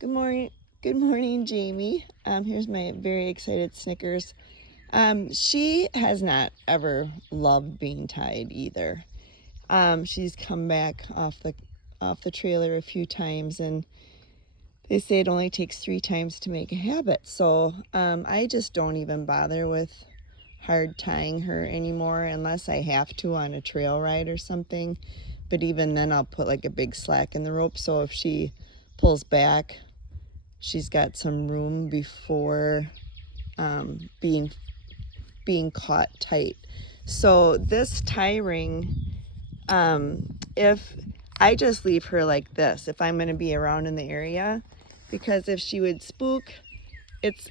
Good morning. Good morning, Jamie. Here's my very excited Snickers. She has not ever loved being tied either. She's come back off the trailer a few times, and they say it only takes 3 times to make a habit. So I just don't even bother with hard tying her anymore unless I have to on a trail ride or something. But even then, I'll put like a big slack in the rope, so if she pulls back, she's got some room before being caught tight. So this tie ring, if I just leave her like this, if I'm going to be around in the area, because if she would spook, it's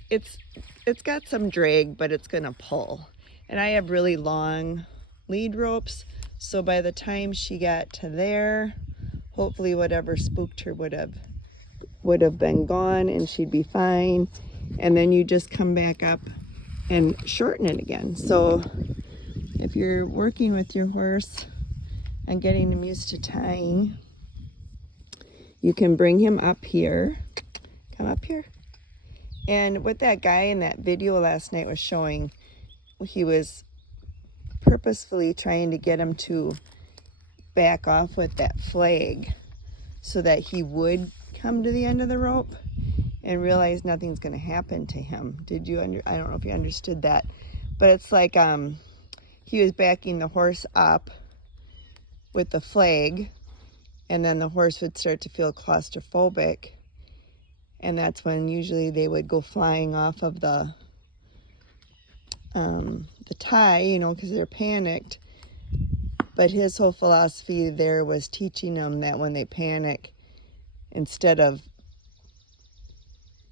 got some drag, but it's going to pull. And I have really long lead ropes, so by the time she got to there, hopefully whatever spooked her would have been gone and she'd be fine. And then you just come back up and shorten it again. So if you're working with your horse and getting him used to tying, you can bring him up here. Come up here. And what that guy in that video last night was showing, he was purposefully trying to get him to back off with that flag so that he would come to the end of the rope and realize nothing's going to happen to him. I don't know if you understood that, but it's like he was backing the horse up with the flag, and then the horse would start to feel claustrophobic, and that's when usually they would go flying off of the tie, because they're panicked. But his whole philosophy there was teaching them that when they panic, instead of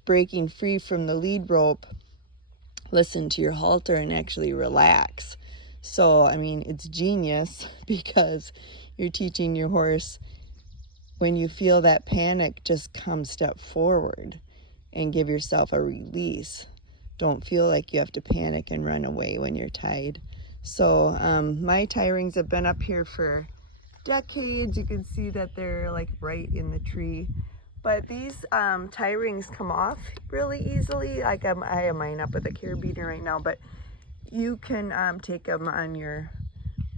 breaking free from the lead rope, listen to your halter and actually relax. So, I mean, it's genius because you're teaching your horse, when you feel that panic, just come step forward and give yourself a release. Don't feel like you have to panic and run away when you're tied. So my tie rings have been up here for decades. You can see that they're like right in the tree. But these tie rings come off really easily. Like I have mine up with a carabiner right now, but you can take them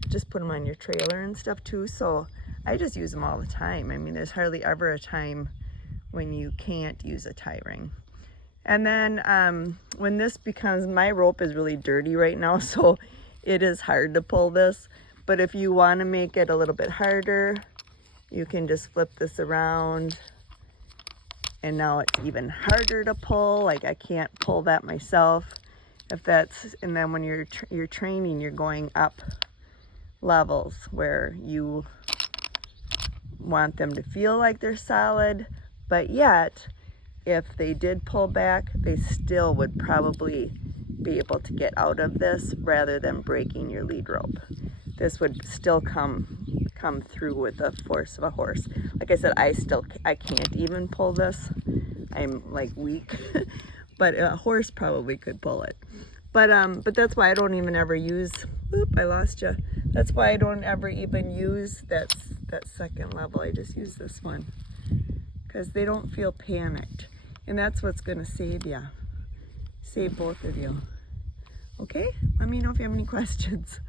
just put them on your trailer and stuff too. So I just use them all the time. I mean, there's hardly ever a time when you can't use a tie ring. And then when this becomes, my rope is really dirty right now, so it is hard to pull this. But if you want to make it a little bit harder, you can just flip this around, and now it's even harder to pull. Like I can't pull that myself. And then when you're training, you're going up levels where you want them to feel like they're solid, but yet if they did pull back, they still would probably be able to get out of this rather than breaking your lead rope. This would still come through with the force of a horse. Like I said, I can't even pull this. I'm like weak, but a horse probably could pull it. But that's why I don't even ever use, I lost you. That's why I don't ever even use that second level. I just use this one because they don't feel panicked. And that's what's going to save you. Save both of you. Okay? Let me know if you have any questions.